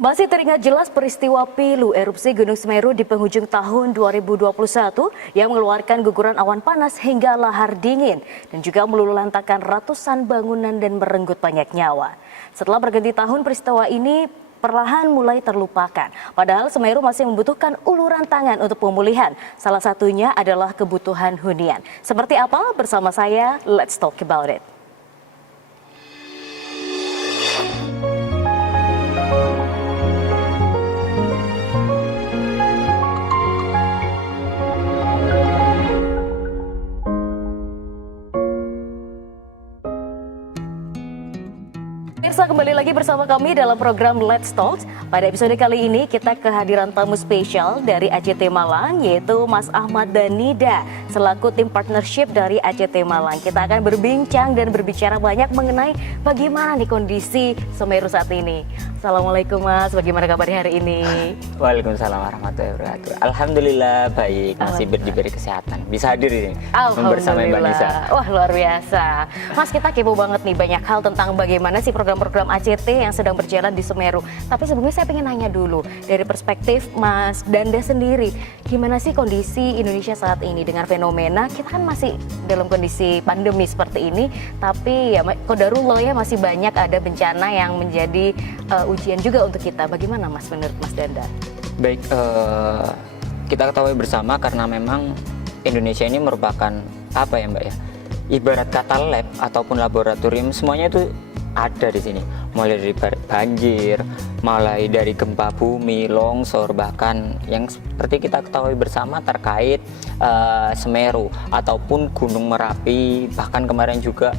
Masih teringat jelas peristiwa pilu erupsi Gunung Semeru di penghujung tahun 2021 yang mengeluarkan guguran awan panas hingga lahar dingin dan juga meluluhlantakkan ratusan bangunan dan merenggut banyak nyawa. Setelah berganti tahun, peristiwa ini perlahan mulai terlupakan. Padahal Semeru masih membutuhkan uluran tangan untuk pemulihan. Salah satunya adalah kebutuhan hunian. Seperti apa? Bersama saya, let's talk about it. Pemirsa, kembali lagi bersama kami dalam program Let's Talk. Pada episode kali ini kita kehadiran tamu spesial dari ACT Malang, yaitu Mas Ahmad dan Nida selaku tim partnership dari ACT Malang. Kita akan berbincang dan berbicara banyak mengenai bagaimana nih kondisi Semeru saat ini. Assalamualaikum Mas, bagaimana kabarnya hari ini? Waalaikumsalam warahmatullahi wabarakatuh. Alhamdulillah baik, masih diberi kesehatan. Bisa hadir ini bersama Mbak Nisa. Wah, luar biasa. Mas, kita kepo banget nih banyak hal tentang bagaimana sih program-program ACT yang sedang berjalan di Semeru. Tapi sebelumnya saya pengen nanya dulu dari perspektif Mas Danda sendiri, gimana sih kondisi Indonesia saat ini dengan fenomena kita kan masih dalam kondisi pandemi seperti ini, tapi ya qadarullah ya masih banyak ada bencana yang menjadi ujian juga untuk kita. Bagaimana Mas menurut Mas Danda? Baik, kita ketahui bersama karena memang Indonesia ini merupakan apa ya Mbak ya? Ibarat kata lab ataupun laboratorium, semuanya itu ada di sini, mulai dari banjir, mulai dari gempa bumi, longsor, bahkan yang seperti kita ketahui bersama terkait Semeru ataupun Gunung Merapi, bahkan kemarin juga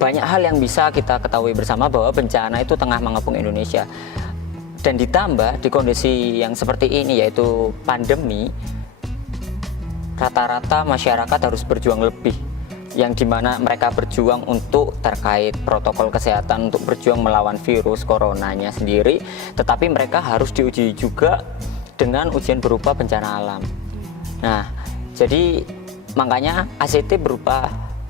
banyak hal yang bisa kita ketahui bersama bahwa bencana itu tengah mengepung Indonesia. Dan ditambah di kondisi yang seperti ini, yaitu pandemi, rata-rata masyarakat harus berjuang lebih, yang dimana mereka berjuang untuk terkait protokol kesehatan, untuk berjuang melawan virus coronanya sendiri, tetapi mereka harus diuji juga dengan ujian berupa bencana alam. Nah, jadi makanya ACT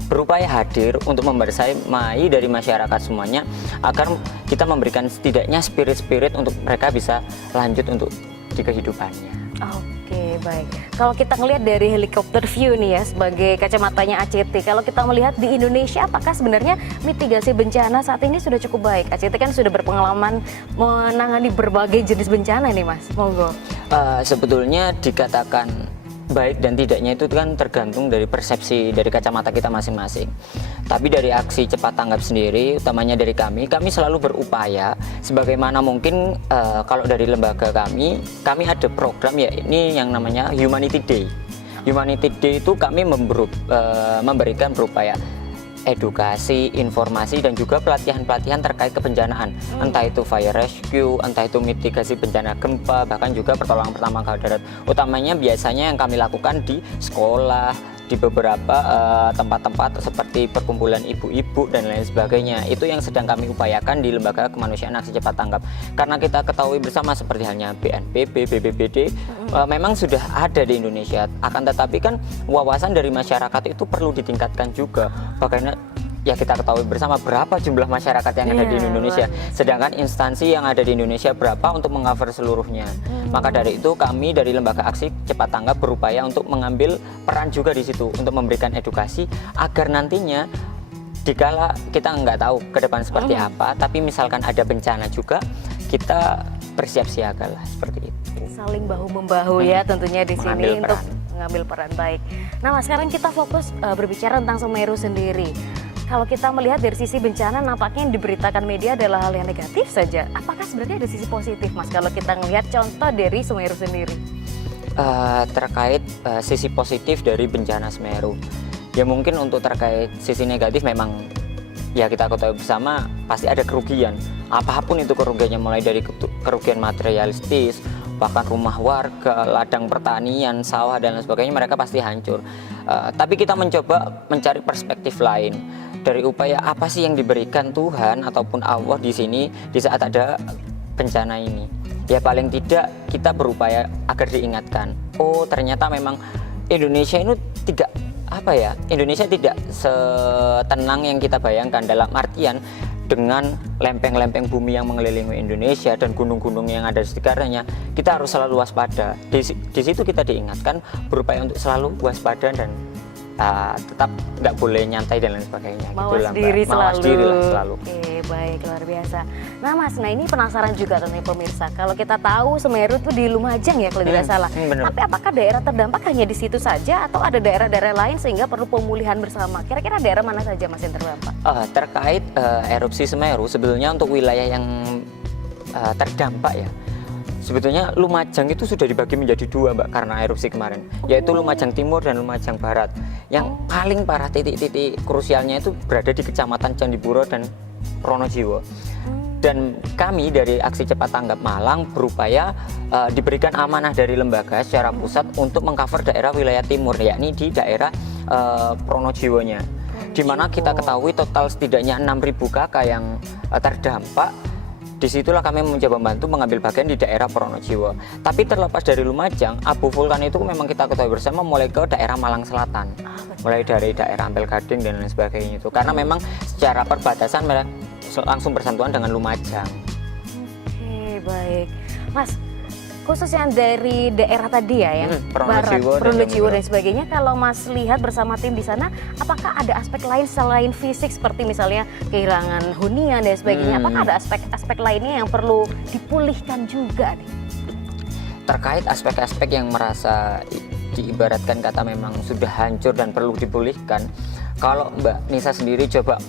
berupaya hadir untuk membersamai dari masyarakat semuanya agar kita memberikan setidaknya spirit-spirit untuk mereka bisa lanjut untuk di kehidupannya. Oke, baik. Kalau kita melihat dari helikopter view nih ya, sebagai kacamatanya ACT, kalau kita melihat di Indonesia, apakah sebenarnya mitigasi bencana saat ini sudah cukup baik? ACT kan sudah berpengalaman menangani berbagai jenis bencana nih Mas, monggo. Sebetulnya dikatakan baik dan tidaknya itu kan tergantung dari persepsi dari kacamata kita masing-masing. Tapi dari aksi cepat tanggap sendiri, utamanya dari kami selalu berupaya sebagaimana mungkin. Kalau dari lembaga kami ada program ya ini yang namanya Humanity Day. Humanity Day itu kami memberikan berupaya edukasi, informasi, dan juga pelatihan-pelatihan terkait kebencanaan, entah itu fire rescue, entah itu mitigasi bencana gempa, bahkan juga pertolongan pertama ke darat. Utamanya biasanya yang kami lakukan di sekolah, di beberapa tempat-tempat seperti perkumpulan ibu-ibu dan lain sebagainya. Itu yang sedang kami upayakan di Lembaga Kemanusiaan Aksi Cepat Tanggap. Karena kita ketahui bersama seperti halnya BNPB, BPBD, memang sudah ada di Indonesia. Akan tetapi kan wawasan dari masyarakat itu perlu ditingkatkan juga. Bagaimana ya kita ketahui bersama berapa jumlah masyarakat yang ada di Indonesia, sedangkan instansi yang ada di Indonesia berapa untuk mengcover seluruhnya. Maka dari itu kami dari Lembaga Aksi Cepat Tanggap berupaya untuk mengambil peran juga di situ untuk memberikan edukasi agar nantinya dikala kita nggak tahu ke depan seperti apa, tapi misalkan ada bencana juga kita bersiap siaga lah seperti itu. Saling bahu-membahu ya tentunya di sini untuk mengambil peran baik. Nah Mas, sekarang kita fokus berbicara tentang Semeru sendiri. Kalau kita melihat dari sisi bencana, nampaknya yang diberitakan media adalah hal yang negatif saja. Apakah sebenarnya ada sisi positif, Mas, kalau kita melihat contoh dari Semeru sendiri? Terkait sisi positif dari bencana Semeru, ya mungkin untuk terkait sisi negatif memang ya kita ketahui bersama pasti ada kerugian. Apapun itu kerugiannya, mulai dari kerugian materialistis, bahkan rumah warga, ladang pertanian, sawah dan lain sebagainya, mereka pasti hancur. Tapi kita mencoba mencari perspektif lain. Dari upaya apa sih yang diberikan Tuhan ataupun Allah di sini di saat ada bencana ini? Ya paling tidak kita berupaya agar diingatkan. Oh ternyata memang Indonesia ini Indonesia tidak setenang yang kita bayangkan, dalam artian dengan lempeng-lempeng bumi yang mengelilingi Indonesia dan gunung-gunung yang ada di sekitarnya, kita harus selalu waspada. Di situ kita diingatkan berupaya untuk selalu waspada dan tetap nggak boleh nyantai dan lain sebagainya. Mawas Gitulah, diri Mbak. Mawas selalu. diri lah selalu. Oke, baik, luar biasa. Nah Mas, nah ini penasaran juga tentunya pemirsa. Kalau kita tahu Semeru itu di Lumajang ya kalau tidak salah. Bener. Tapi apakah daerah terdampak hanya di situ saja atau ada daerah-daerah lain sehingga perlu pemulihan bersama? Kira-kira daerah mana saja Mas yang terdampak? Terkait erupsi Semeru, sebetulnya untuk wilayah yang terdampak ya, sebetulnya Lumajang itu sudah dibagi menjadi dua, Mbak, karena erupsi kemarin, yaitu Lumajang Timur dan Lumajang Barat. Yang paling parah titik-titik krusialnya itu berada di Kecamatan Candipuro dan Pronojiwo. Dan kami dari Aksi Cepat Tanggap Malang berupaya diberikan amanah dari lembaga secara pusat untuk mengcover daerah wilayah timur, yakni di daerah Pronojiwonya. Di mana kita ketahui total setidaknya 6.000 KK yang terdampak. Disitulah kami mencoba membantu mengambil bagian di daerah Pronojiwo. Tapi terlepas dari Lumajang, abu vulkan itu memang kita ketahui bersama mulai ke daerah Malang Selatan, mulai dari daerah Ampel Gading dan lain sebagainya itu. Karena memang secara perbatasan mereka langsung bersentuhan dengan Lumajang. Oke, baik. Mas, khusus yang dari daerah tadi ya, yang Barat, Pronojiwo dan sebagainya, kalau Mas lihat bersama tim di sana, apakah ada aspek lain selain fisik seperti misalnya kehilangan hunian dan sebagainya? Apakah ada aspek-aspek lainnya yang perlu dipulihkan juga nih? Terkait aspek-aspek yang merasa diibaratkan kata memang sudah hancur dan perlu dipulihkan, kalau Mbak Nisa sendiri coba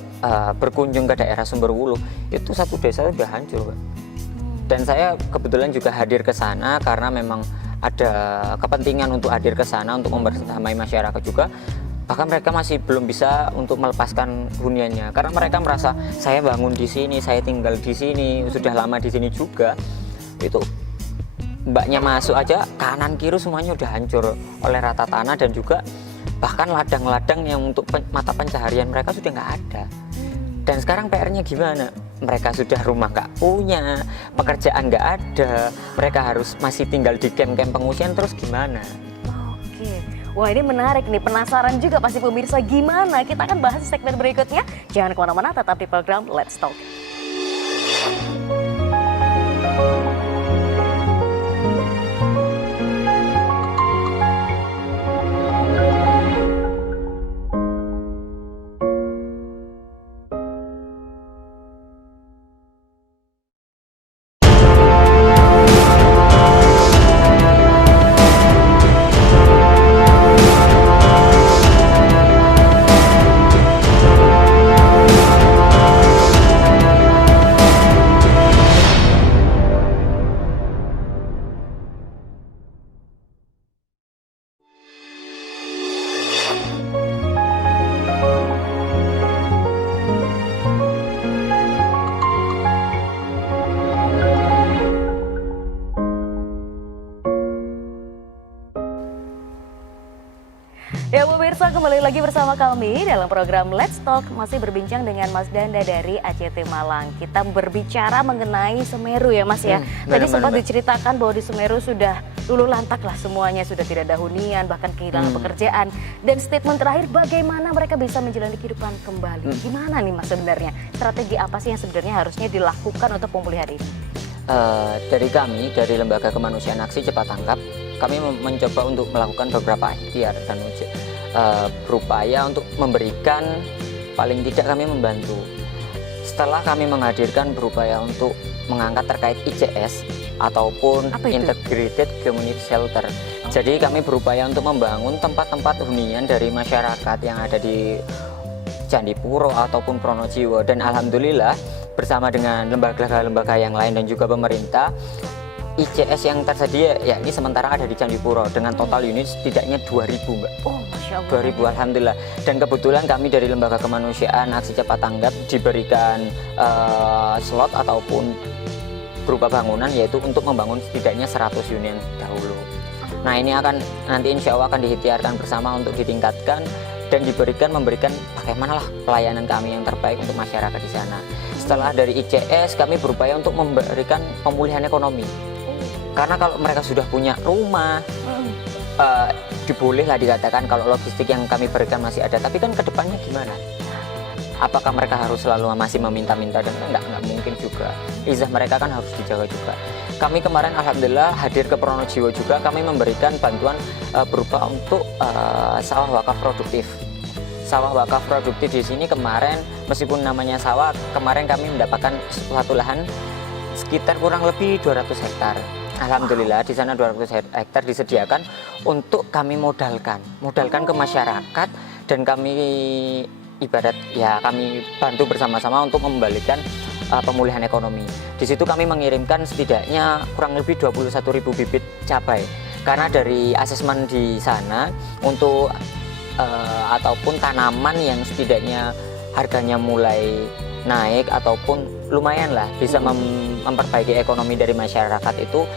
berkunjung ke daerah Sumberwuluh, itu satu desa sudah hancur, Mbak. Dan saya kebetulan juga hadir ke sana karena memang ada kepentingan untuk hadir ke sana untuk membersamai masyarakat juga. Bahkan mereka masih belum bisa untuk melepaskan huniannya karena mereka merasa saya bangun di sini, saya tinggal di sini, sudah lama di sini juga. Itu mbaknya masuk aja kanan kiri semuanya udah hancur oleh rata tanah dan juga bahkan ladang-ladang yang untuk mata pencaharian mereka sudah nggak ada. Dan sekarang PR-nya gimana? Mereka sudah rumah nggak punya, pekerjaan nggak ada, mereka harus masih tinggal di camp-camp pengungsian, terus gimana? Oke, wah ini menarik nih, penasaran juga pasti pemirsa gimana? Kita akan bahas di segmen berikutnya. Jangan kemana-mana, tetap di program Let's Talk. Ya pemirsa, kembali lagi bersama kami dalam program Let's Talk, masih berbincang dengan Mas Danda dari ACT Malang. Kita berbicara mengenai Semeru ya Mas ya. Tadi sempat diceritakan bahwa di Semeru sudah luluh lantak lah semuanya, sudah tidak ada hunian, bahkan kehilangan pekerjaan. Dan statement terakhir, bagaimana mereka bisa menjalani kehidupan kembali? Gimana nih Mas sebenarnya? Strategi apa sih yang sebenarnya harusnya dilakukan untuk pemulihan ini? Dari kami, dari Lembaga Kemanusiaan Aksi Cepat Tanggap, kami mencoba untuk melakukan beberapa ikhtiar dan berupaya untuk memberikan, paling tidak kami membantu. Setelah kami menghadirkan berupaya untuk mengangkat terkait ICS ataupun Integrated Community Shelter. Jadi kami berupaya untuk membangun tempat-tempat hunian dari masyarakat yang ada di Candipuro ataupun Pronojiwo, dan alhamdulillah bersama dengan lembaga-lembaga yang lain dan juga pemerintah, ICS yang tersedia ya ini sementara ada di Candipuro dengan total unit setidaknya 2.000 Mbak. Oh Masya Allah. 2.000 alhamdulillah. Dan kebetulan kami dari Lembaga Kemanusiaan Aksi Cepat Tanggap diberikan slot ataupun berupa bangunan, yaitu untuk membangun setidaknya 100 unit dahulu. Nah ini akan nanti insya Allah akan diikhtiarkan bersama untuk ditingkatkan dan memberikan bagaimanalah pelayanan kami yang terbaik untuk masyarakat di sana. Setelah dari ICS kami berupaya untuk memberikan pemulihan ekonomi. Karena kalau mereka sudah punya rumah, dibolehlah dikatakan kalau logistik yang kami berikan masih ada. Tapi kan kedepannya gimana? Apakah mereka harus selalu masih meminta-minta? Dan nggak mungkin juga. Izah mereka kan harus dijaga juga. Kami kemarin alhamdulillah hadir ke Pronojiwo juga, kami memberikan bantuan berupa untuk sawah wakaf produktif. Sawah wakaf produktif di sini kemarin, meskipun namanya sawah, kemarin kami mendapatkan suatu lahan sekitar kurang lebih 200 hektar. Alhamdulillah di sana 200 hektar disediakan untuk kami modalkan ke masyarakat, dan kami ibarat ya kami bantu bersama-sama untuk membalikan pemulihan ekonomi. Di situ kami mengirimkan setidaknya kurang lebih 21.000 bibit cabai. Karena dari asesmen di sana untuk ataupun tanaman yang setidaknya harganya mulai naik ataupun lumayan lah bisa memperbaiki ekonomi dari masyarakat itu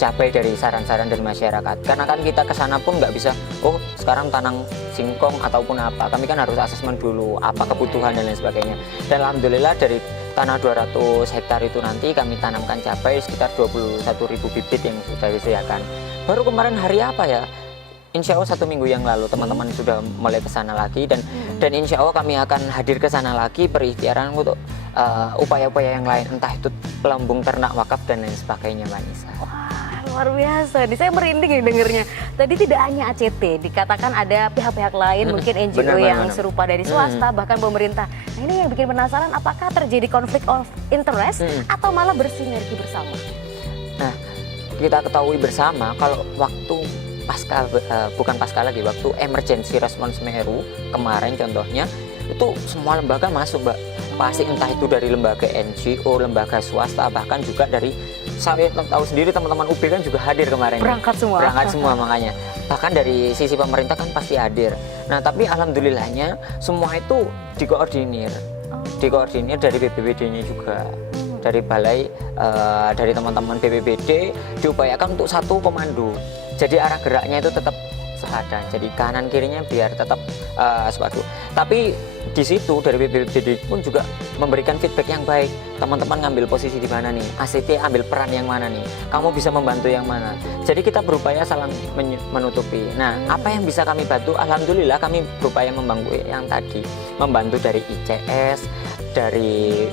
capai dari saran-saran dari masyarakat. Karena kan kita ke sana pun nggak bisa, oh sekarang tanam singkong ataupun apa. Kami kan harus asesmen dulu apa kebutuhan dan lain sebagainya. Dan alhamdulillah dari tanah 200 hektar itu nanti kami tanamkan cabai sekitar 21.000 bibit yang sudah disediakan. Baru kemarin hari apa ya? Insya Allah 1 minggu yang lalu teman-teman sudah mulai ke sana lagi, dan insya Allah kami akan hadir ke sana lagi berikhtiaran untuk upaya-upaya yang lain, entah itu pelambung ternak wakaf dan lain sebagainya, Mbak Nisa. Luar biasa, saya merinding ya dengernya. Tadi tidak hanya ACT, dikatakan ada pihak-pihak lain, mungkin NGO yang serupa dari swasta, bahkan pemerintah. Nah ini yang bikin penasaran, apakah terjadi konflik of interest atau malah bersinergi bersama? Nah, kita ketahui bersama kalau waktu bukan pasca lagi, waktu emergency response Semeru kemarin contohnya, itu semua lembaga masuk, Mbak. Pasti entah itu dari lembaga NGO, lembaga swasta, bahkan juga dari, saya tahu sendiri teman-teman UB kan juga hadir kemarin. Berangkat semua Makanya. Bahkan dari sisi pemerintah kan pasti hadir. Nah tapi alhamdulillahnya semua itu dikoordinir dari BPBD-nya juga. Dari balai, dari teman-teman BPBD diupayakan untuk satu komando. Jadi arah geraknya itu tetap sepadan. Jadi kanan kirinya biar tetap sepadu. Tapi di situ dari BPBD pun juga memberikan feedback yang baik. Teman-teman ngambil posisi di mana nih? ACT ambil peran yang mana nih? Kamu bisa membantu yang mana? Jadi kita berupaya saling menutupi. Nah, apa yang bisa kami bantu? Alhamdulillah kami berupaya membantu yang tadi. Membantu dari ICS, dari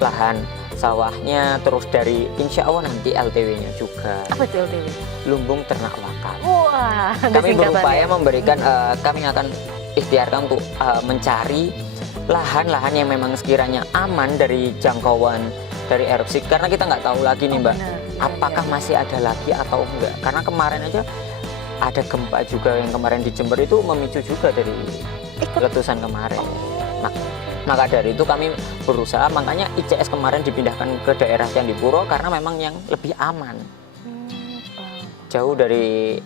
lahan sawahnya, terus dari insya Allah nanti LTW-nya juga. Apa itu LTW? Lumbung ternak wakaf. Wah, kami berupaya memberikan, kami akan ikhtiarkan untuk mencari lahan-lahan yang memang sekiranya aman dari jangkauan dari erupsi, karena kita nggak tahu lagi nih Mbak, apakah masih ada lagi atau enggak. Karena kemarin aja ada gempa juga yang kemarin di Jember itu memicu juga dari letusan kemarin. Maka dari itu kami berusaha, makanya ICS kemarin dipindahkan ke daerah Candipuro karena memang yang lebih aman, jauh dari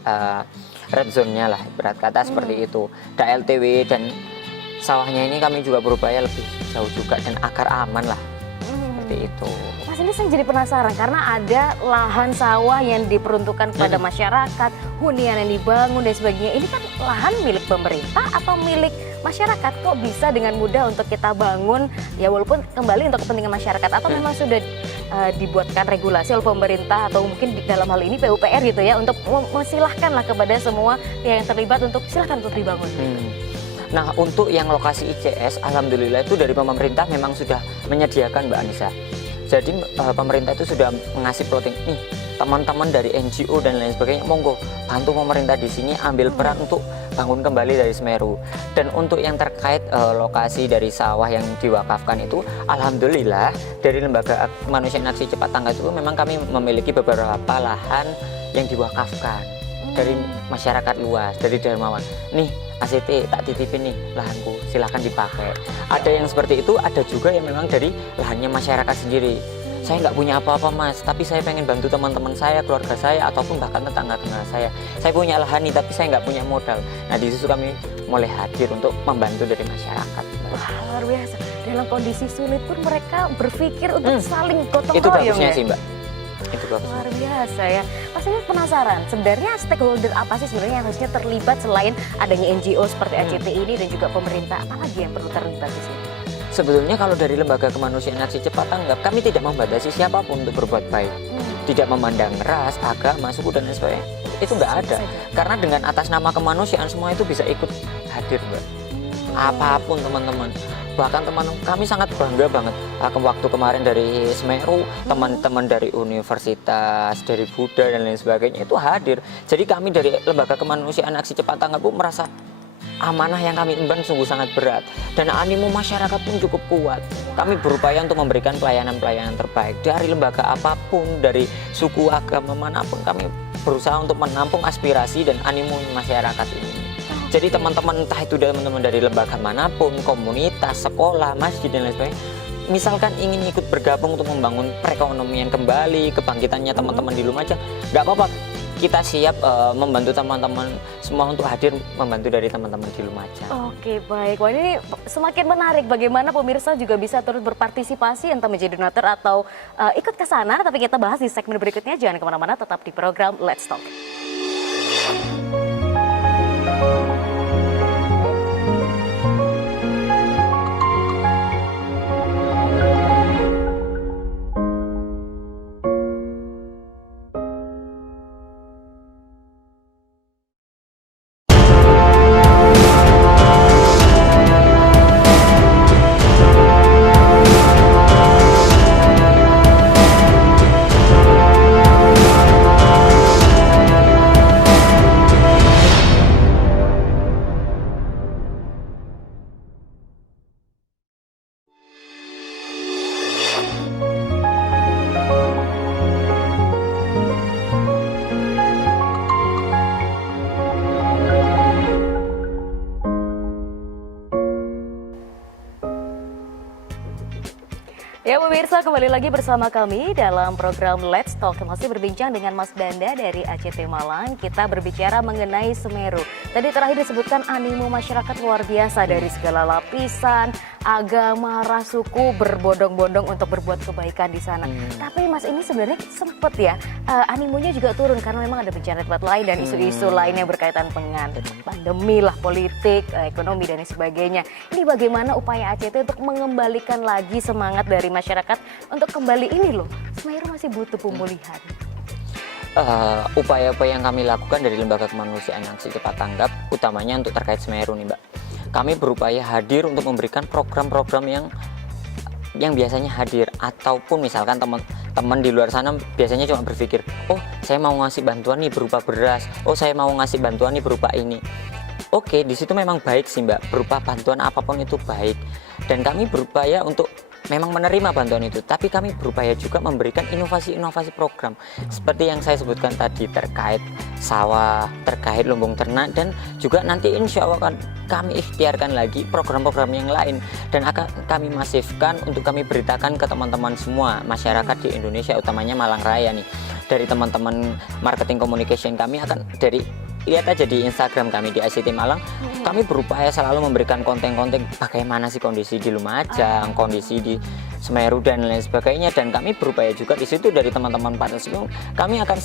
red zone-nya lah, berat kata seperti itu. LTW dan sawahnya ini kami juga berupaya lebih jauh juga dan agar aman lah, seperti itu. Mas, ini saya jadi penasaran karena ada lahan sawah yang diperuntukkan kepada masyarakat, hunian yang dibangun dan sebagainya. Ini kan lahan milik pemerintah atau milik masyarakat? Kok bisa dengan mudah untuk kita bangun, ya walaupun kembali untuk kepentingan masyarakat, atau memang sudah dibuatkan regulasi oleh pemerintah atau mungkin dalam hal ini PUPR gitu ya, untuk mesilahkan lah kepada semua pihak yang terlibat untuk silahkan untuk dibangun. Nah, untuk yang lokasi ICS, alhamdulillah itu dari pemerintah memang sudah menyediakan, Mbak Anissa. Jadi pemerintah itu sudah mengasih plotting nih, teman-teman dari NGO dan lain sebagainya, monggo bantu pemerintah di sini ambil peran untuk bangun kembali dari Semeru. Dan untuk yang terkait lokasi dari sawah yang diwakafkan itu, alhamdulillah dari Lembaga Kemanusiaan Aksi Cepat Tanggap itu memang kami memiliki beberapa lahan yang diwakafkan dari masyarakat luas, dari dermawan. Nih ACT tak titipin nih lahanku, silahkan dipakai. Ada yang seperti itu, ada juga yang memang dari lahannya masyarakat sendiri. Saya nggak punya apa-apa Mas, tapi saya pengen bantu teman-teman saya, keluarga saya, ataupun bahkan tetangga-tetangga saya. Saya punya lahan nih, tapi saya nggak punya modal. Nah di situ kami mulai hadir untuk membantu dari masyarakat. Wah, luar biasa. Dalam kondisi sulit pun mereka berpikir untuk saling gotong royong. Itu bagusnya sih Mbak. Itu bagus. Luar biasa ya. Mas, ini penasaran, sebenarnya stakeholder apa sih sebenarnya yang harusnya terlibat selain adanya NGO seperti ACT ini dan juga pemerintah? Apalagi yang perlu terlibat di sini? Sebetulnya kalau dari Lembaga Kemanusiaan Aksi Cepat Tanggap, kami tidak membatasi siapapun untuk berbuat baik. Tidak memandang ras, agama, suku dan lain sebagainya. Itu nggak ada. Karena dengan atas nama kemanusiaan semua itu bisa ikut hadir, Mbak. apapun teman-teman. Bahkan teman kami sangat bangga banget waktu kemarin dari Semeru, teman-teman dari universitas, dari Buddha dan lain sebagainya itu hadir. Jadi kami dari Lembaga Kemanusiaan Aksi Cepat Tanggap pun merasa amanah yang kami emban sungguh sangat berat, dan animo masyarakat pun cukup kuat. Kami berupaya untuk memberikan pelayanan-pelayanan terbaik dari lembaga apapun, dari suku agama manapun. Kami berusaha untuk menampung aspirasi dan animo masyarakat ini. Jadi teman-teman, entah itu teman-teman dari lembaga manapun, komunitas, sekolah, masjid dan lain sebagainya, misalkan ingin ikut bergabung untuk membangun perekonomian kembali, kebangkitannya teman-teman di Lumajang, nggak apa-apa. Kita siap membantu teman-teman semua untuk hadir membantu dari teman-teman di Lumajang. Oke, baik. Wah, ini semakin menarik bagaimana pemirsa juga bisa turut berpartisipasi entah menjadi donatur atau ikut ke sana. Tapi kita bahas di segmen berikutnya. Jangan kemana-mana, tetap di program Let's Talk. Ya pemirsa, kembali lagi bersama kami dalam program Let's Talk. Masih berbincang dengan Mas Danda dari ACT Malang. Kita berbicara mengenai Semeru. Tadi terakhir disebutkan animo masyarakat luar biasa dari segala lapisan, agama, ras, suku berbondong-bondong untuk berbuat kebaikan di sana. Tapi Mas ini sebenarnya sempet ya animonya juga turun karena memang ada bencana tempat lain dan isu-isu lain yang berkaitan dengan pandemi lah, politik, ekonomi dan sebagainya. Ini bagaimana upaya ACT untuk mengembalikan lagi semangat dari masyarakat untuk kembali ini loh, Semeru masih butuh pemulihan. Upaya-upaya yang kami lakukan dari Lembaga Kemanusiaan Aksi Cepat Tanggap, utamanya untuk terkait Semeru nih Mbak. Kami berupaya hadir untuk memberikan program-program yang biasanya hadir, ataupun misalkan teman-teman di luar sana biasanya cuma berpikir, oh saya mau ngasih bantuan nih berupa beras, oh saya mau ngasih bantuan nih berupa ini. Oke, di situ memang baik sih Mbak, berupa bantuan apapun itu baik, dan kami berupaya untuk memang menerima bantuan itu, tapi kami berupaya juga memberikan inovasi-inovasi program seperti yang saya sebutkan tadi terkait sawah, terkait lumbung ternak, dan juga nanti insya Allah akan kami ikhtiarkan lagi program-program yang lain dan akan kami masifkan untuk kami beritakan ke teman-teman semua masyarakat di Indonesia, utamanya Malang Raya nih. Dari teman-teman marketing communication kami akan lihat aja di Instagram kami di ACT Malang, kami berupaya selalu memberikan konten-konten bagaimana sih kondisi di Lumajang, kondisi di Semeru dan lain sebagainya, dan kami berupaya juga di situ dari teman-teman partner kami akan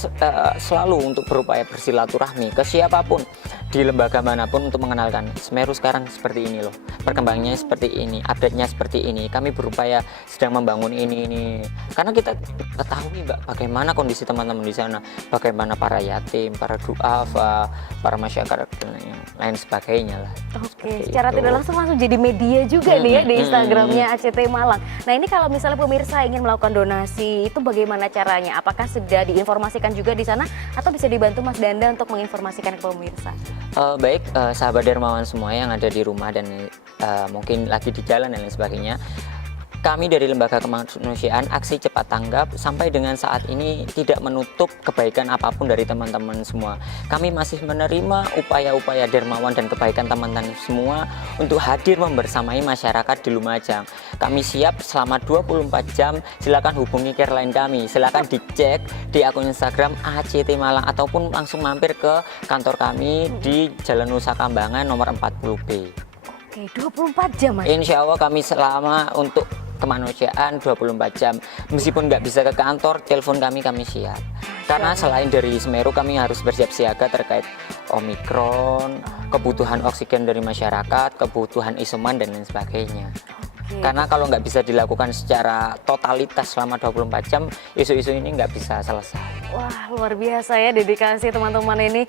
selalu untuk berupaya bersilaturahmi ke siapapun di lembaga manapun untuk mengenalkan Semeru sekarang seperti ini loh, perkembangannya seperti ini, update-nya seperti ini, kami berupaya sedang membangun ini karena kita ketahui Mbak bagaimana kondisi teman-teman di sana, bagaimana para yatim, para duafa, para masyarakat dan lain sebagainya lah. Oke, secara tidak langsung jadi media juga nih ya di Instagramnya ACT Malang. Nah ini kalau misalnya pemirsa ingin melakukan donasi, itu bagaimana caranya? Apakah sudah diinformasikan juga di sana atau bisa dibantu Mas Danda untuk menginformasikan ke pemirsa? Baik, sahabat dermawan semua yang ada di rumah dan mungkin lagi di jalan dan lain sebagainya. Kami dari Lembaga Kemanusiaan Aksi Cepat Tanggap sampai dengan saat ini tidak menutup kebaikan apapun dari teman-teman semua. Kami masih menerima upaya-upaya dermawan dan kebaikan teman-teman semua untuk hadir membersamai masyarakat di Lumajang. Kami siap selama 24 jam, silakan hubungi care line kami, silakan dicek di akun Instagram ACT Malang ataupun langsung mampir ke kantor kami di Jalan Nusa Kambangan nomor 40B. Oke, 24 jam Mas? Insya Allah kami selama untuk kemanusiaan 24 jam, meskipun nggak bisa ke kantor, telepon kami siap. Karena selain dari Semeru kami harus bersiap siaga terkait Omikron, kebutuhan oksigen dari masyarakat, kebutuhan isoman dan lain sebagainya. Karena kalau nggak bisa dilakukan secara totalitas selama 24 jam, isu-isu ini nggak bisa selesai. Wah, luar biasa ya dedikasi teman-teman ini.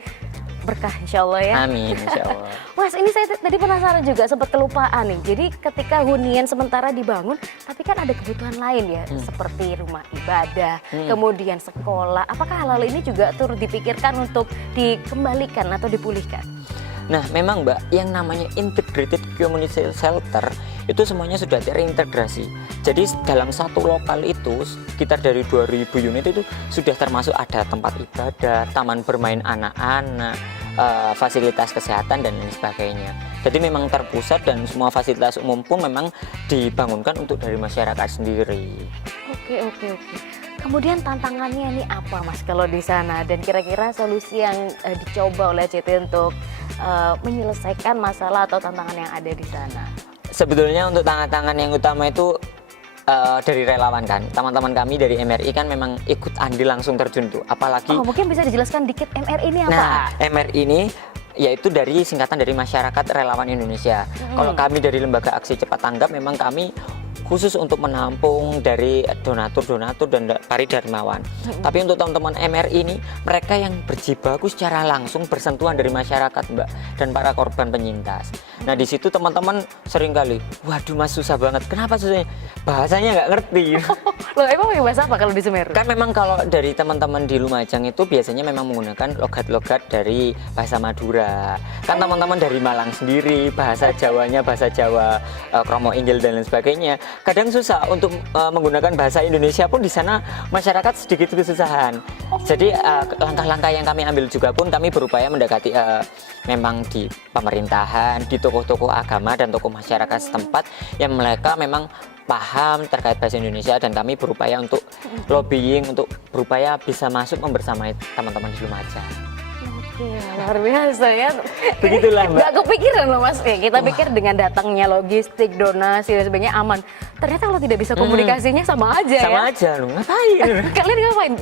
berkah insya Allah ya. Amin, insya Allah. Mas, ini saya tadi penasaran juga, sempat kelupaan nih. Jadi ketika hunian sementara dibangun, tapi kan ada kebutuhan lain ya, seperti rumah ibadah, kemudian sekolah. Apakah hal-hal ini juga turut dipikirkan untuk dikembalikan atau dipulihkan? Nah, memang Mbak, yang namanya integrated community shelter itu semuanya sudah terintegrasi. Jadi dalam satu lokal itu sekitar dari 2000 unit itu sudah termasuk ada tempat ibadah, taman bermain anak-anak, fasilitas kesehatan dan lain sebagainya. Jadi memang terpusat dan semua fasilitas umum pun memang dibangunkan untuk dari masyarakat sendiri. Oke. Kemudian tantangannya ini apa Mas kalau di sana, dan kira-kira solusi yang dicoba oleh CT untuk menyelesaikan masalah atau tantangan yang ada di sana? Sebetulnya untuk tantangan yang utama itu dari relawan kan, teman-teman kami dari MRI kan memang ikut andil langsung terjun tuh, apalagi. Mungkin bisa dijelaskan dikit MRI ini apa? Nah, MRI ini yaitu dari singkatan dari Masyarakat Relawan Indonesia. Kalau kami dari Lembaga Aksi Cepat Tanggap memang kami khusus untuk menampung dari donatur-donatur dan paridarmawan. Tapi untuk teman-teman MRI ini, mereka yang berjibaku secara langsung bersentuhan dari masyarakat, Mbak, dan para korban penyintas. Nah, di situ teman-teman sering kali, waduh Mas, susah banget. Kenapa susahnya? Bahasanya nggak ngerti. Loh, emang pakai bahasa apa kalau di Semeru? Kan memang kalau dari teman-teman di Lumajang itu biasanya memang menggunakan logat-logat dari bahasa Madura. Kan teman-teman dari Malang sendiri, bahasa Jawanya, bahasa Jawa, Kromo Inggil dan lain sebagainya. Kadang susah untuk menggunakan bahasa Indonesia pun di sana masyarakat sedikit kesusahan. Jadi langkah-langkah yang kami ambil juga pun kami berupaya mendekati memang di pemerintahan, di tokoh-tokoh agama dan tokoh masyarakat setempat yang mereka memang paham terkait bahasa Indonesia, dan kami berupaya untuk lobbying untuk berupaya bisa masuk membersamai teman-teman di Lumajang. Oke, luar biasa ya. Begitulah, Mbak. Gak kepikiran loh Mas, ya, kita pikir dengan datangnya logistik, donasi dan sebagainya aman. Ternyata kalau tidak bisa komunikasinya sama aja Sama ya. aja lu, ngapain? Kalian ngapain?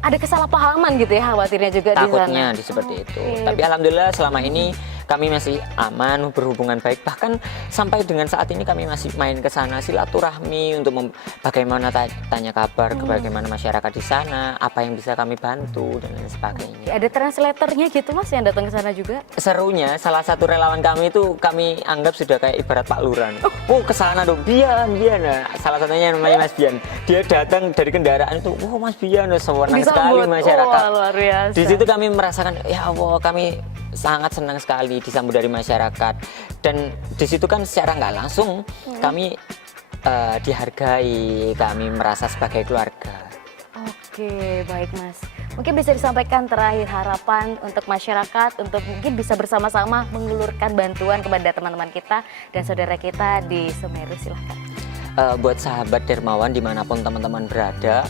Ada kesalahpahaman gitu ya, khawatirnya juga Takutnya di sana. seperti itu. Tapi alhamdulillah selama ini kami masih aman, berhubungan baik. Bahkan sampai dengan saat ini kami masih main ke sana silaturahmi untuk bagaimana tanya kabar ke bagaimana masyarakat di sana, apa yang bisa kami bantu dan lain sebagainya. Ada translatornya gitu Mas yang datang ke sana juga? Serunya salah satu relawan kami itu kami anggap sudah kayak ibarat Pak Lurah. Oh, ke sana dong, Bian. Nah, salah satunya namanya Mas Bian. Dia datang dari kendaraan itu, oh Mas Bian, sewenang sekali masyarakat. Oh, luar biasa. Di situ kami merasakan, ya Allah, kami sangat senang sekali disambut dari masyarakat, dan di situ kan secara nggak langsung kami dihargai, kami merasa sebagai keluarga. Oke, baik Mas. Mungkin bisa disampaikan terakhir harapan untuk masyarakat untuk mungkin bisa bersama-sama mengulurkan bantuan kepada teman-teman kita dan saudara kita di Semeru, silahkan. Buat sahabat dermawan dimanapun teman-teman berada,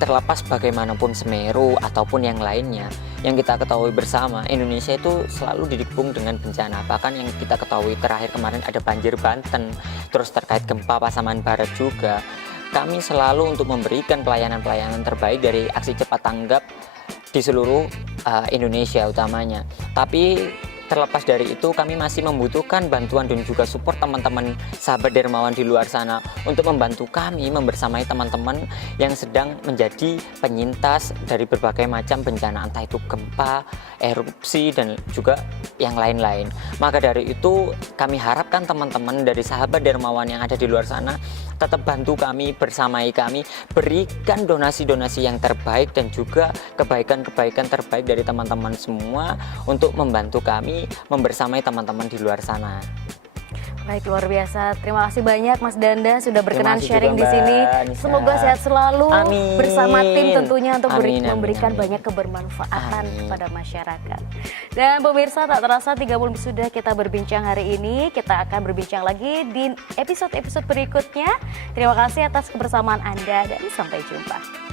terlepas bagaimanapun Semeru ataupun yang lainnya, yang kita ketahui bersama, Indonesia itu selalu didikung dengan bencana. Bahkan yang kita ketahui terakhir kemarin ada banjir Banten, terus terkait gempa Pasaman Barat juga. Kami selalu untuk memberikan pelayanan-pelayanan terbaik dari aksi cepat tanggap di seluruh Indonesia utamanya. Tapi terlepas dari itu, kami masih membutuhkan bantuan dan juga support teman-teman sahabat dermawan di luar sana untuk membantu kami membersamai teman-teman yang sedang menjadi penyintas dari berbagai macam bencana, entah itu gempa, erupsi, dan juga yang lain-lain. Maka dari itu, kami harapkan teman-teman dari sahabat dermawan yang ada di luar sana tetap bantu kami, bersamai kami, berikan donasi-donasi yang terbaik dan juga kebaikan-kebaikan terbaik dari teman-teman semua untuk membantu kami membersamai teman-teman di luar sana. Baik, luar biasa. Terima kasih banyak Mas Danda sudah berkenan kasih sharing juga, di sini. Mbak Nisa. Semoga sehat selalu bersama tim tentunya untuk memberikan amin. banyak kebermanfaatan kepada masyarakat. Dan pemirsa, tak terasa 30 sudah kita berbincang hari ini. Kita akan berbincang lagi di episode-episode berikutnya. Terima kasih atas kebersamaan Anda dan sampai jumpa.